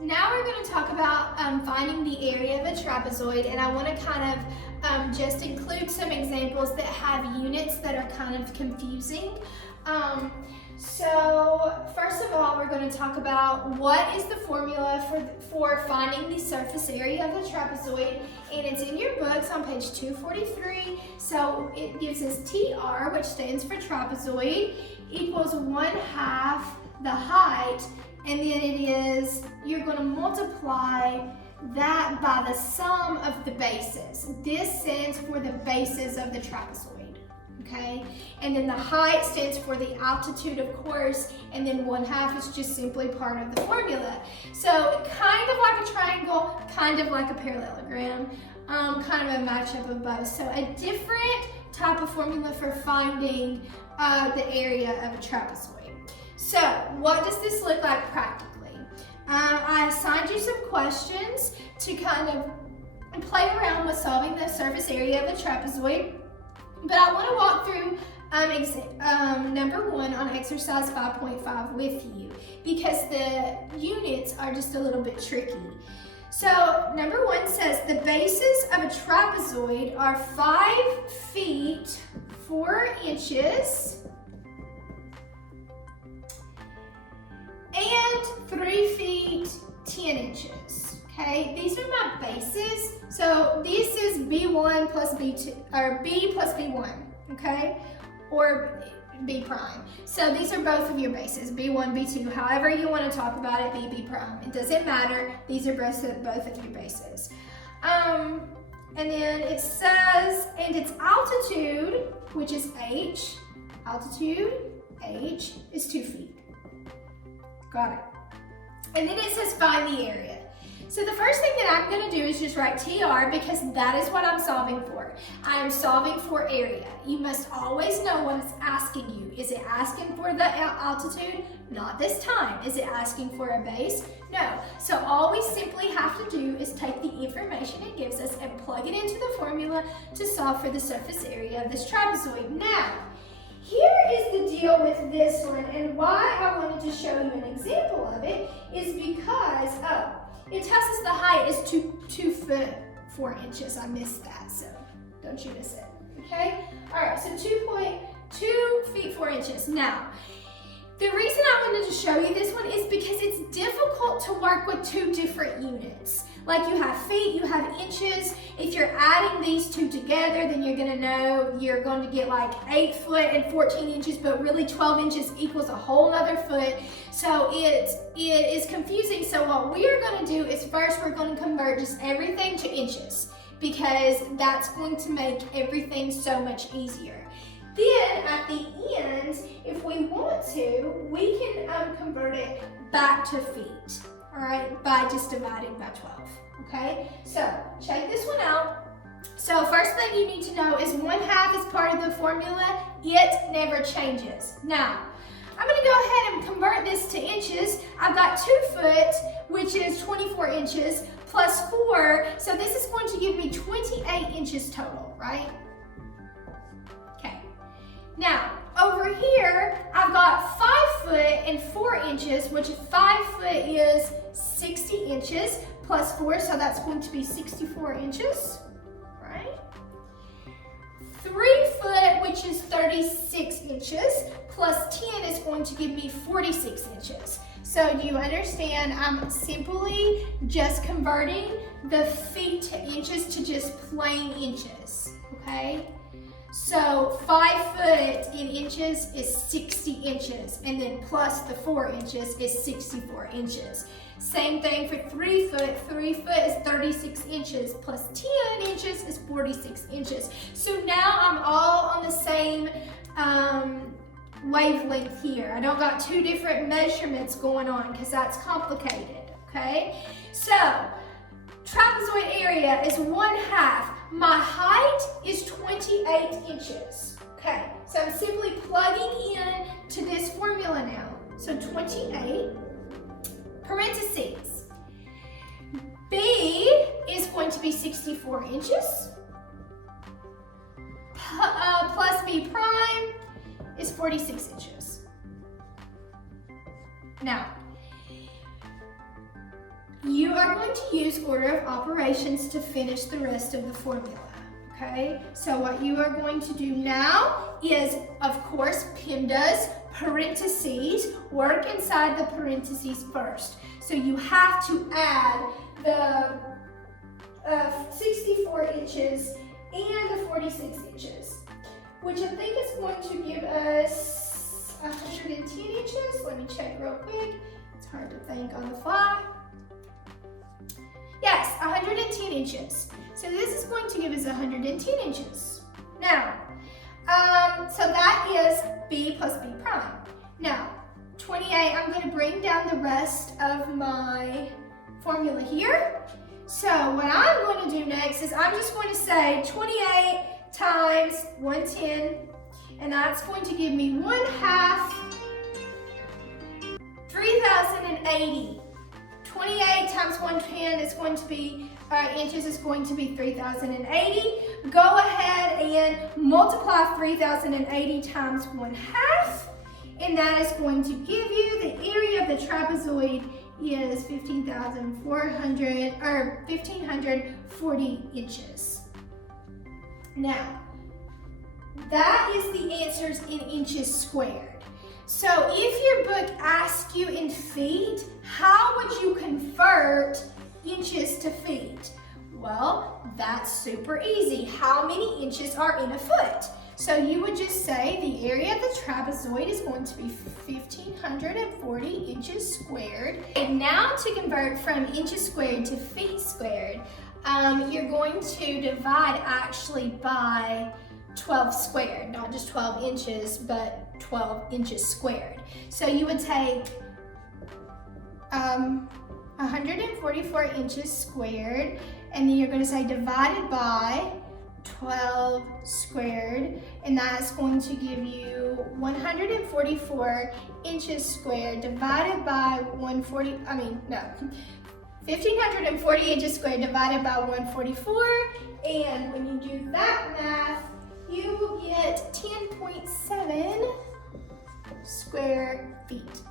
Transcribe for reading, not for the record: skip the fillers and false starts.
Now we're going to talk about finding the area of a trapezoid, and I want to kind of just include some examples that have units that are kind of confusing. So first of all, we're going to talk about what is the formula for finding the surface area of a trapezoid, and it's in your books on page 243. So it gives us TR, which stands for trapezoid, equals 1/2 the height, and then you're going to multiply that by the sum of the bases. This stands for the bases of the trapezoid, okay? And then the height stands for the altitude, of course, and then 1/2 is just simply part of the formula. So kind of like a triangle, kind of like a parallelogram, kind of a matchup of both. So a different type of formula for finding the area of a trapezoid. So what does this look like practically? I assigned you some questions to kind of play around with solving the surface area of a trapezoid, but I want to walk through number 1 on exercise 5.5 with you because the units are just a little bit tricky. So number 1 says the bases of a trapezoid are 5 feet 4 inches and 3 feet 10 inches. Okay, these are my bases. So this is B1 plus B2, or B plus B1, okay, or B prime. So these are both of your bases, B1, B2, however you want to talk about it, B prime. It doesn't matter. These are both of your bases. And then it says, and its altitude, which is H, altitude, H, is 2 feet. Got it. And then it says find the area. So the first thing that I'm going to do is just write TR because that is what I'm solving for. I am solving for area. You must always know what it's asking you. Is it asking for the altitude? Not this time. Is it asking for a base? No. So all we simply have to do is take the information it gives us and plug it into the formula to solve for the surface area of this trapezoid. Now, here is the deal with this one, and why I wanted to show you an example of it is because, it tells us the height is 2 foot 4 inches. I missed that, so don't you miss it, okay? All right, so 2 feet 4 inches. Now, the reason I wanted to show you this one is because it's difficult to work with 2 different units. Like you have feet, you have inches. If you're adding these 2 together, then you're gonna know you're going to get like 8 foot and 14 inches, but really 12 inches equals a whole nother foot. So it is confusing. So what we are gonna do is first we're gonna convert just everything to inches because that's going to make everything so much easier. Then at the end, if we want to, we can convert it back to feet, all right, by just dividing by 12, okay? So check this one out. So first thing you need to know is 1/2 is part of the formula. It never changes. Now, I'm gonna go ahead and convert this to inches. I've got 2 foot, which is 24 inches, plus 4, so this is going to give me 28 inches total, right? Now, over here, I've got 5 foot and 4 inches, which 5 foot is 60 inches, plus 4, so that's going to be 64 inches, right? 3 foot, which is 36 inches, plus 10 is going to give me 46 inches. So do you understand? I'm simply just converting the feet to inches to just plain inches, okay? So 5 foot in inches is 60 inches, and then plus the 4 inches is 64 inches. Same thing for 3 foot. 3 foot is 36 inches, plus 10 inches is 46 inches. So now I'm all on the same wavelength here. I don't got 2 different measurements going on because that's complicated, okay? So trapezoid area is 1/2. My height is 28 inches. Okay, so I'm simply plugging in to this formula now. So 28, parentheses. B is going to be 64 inches. Plus B prime is 46 inches. Now, you are going to use order of operations to finish the rest of the formula, okay? So what you are going to do now is, of course, PEMDAS, parentheses, work inside the parentheses first. So you have to add the 64 inches and the 46 inches, which I think is going to give us 110 inches. Let me check real quick. It's hard to think on the fly. Yes, 110 inches. So this is going to give us 110 inches. Now, so that is B plus B prime. Now, 28, I'm going to bring down the rest of my formula here. So what I'm going to do next is I'm just going to say 28 times 110, and that's going to give me 1/2 3,080. 28 times 110 is going to be, inches is going to be 3,080. Go ahead and multiply 3,080 times 1/2, and that is going to give you the area of the trapezoid is 1,540 inches. Now, that is the answers in inches squared. So if your book asks you in feet, how would you convert inches to feet? Well, that's super easy. How many inches are in a foot? So you would just say the area of the trapezoid is going to be 1,540 inches squared. And now to convert from inches squared to feet squared, you're going to divide actually by 12 squared, not just 12 inches, but 12 inches squared. So you would take 144 inches squared, and then you're going to say divided by 12 squared, and that's going to give you 144 inches squared divided by 1,540 inches squared divided by 144, and when you do that math, you will get 10.7 square feet.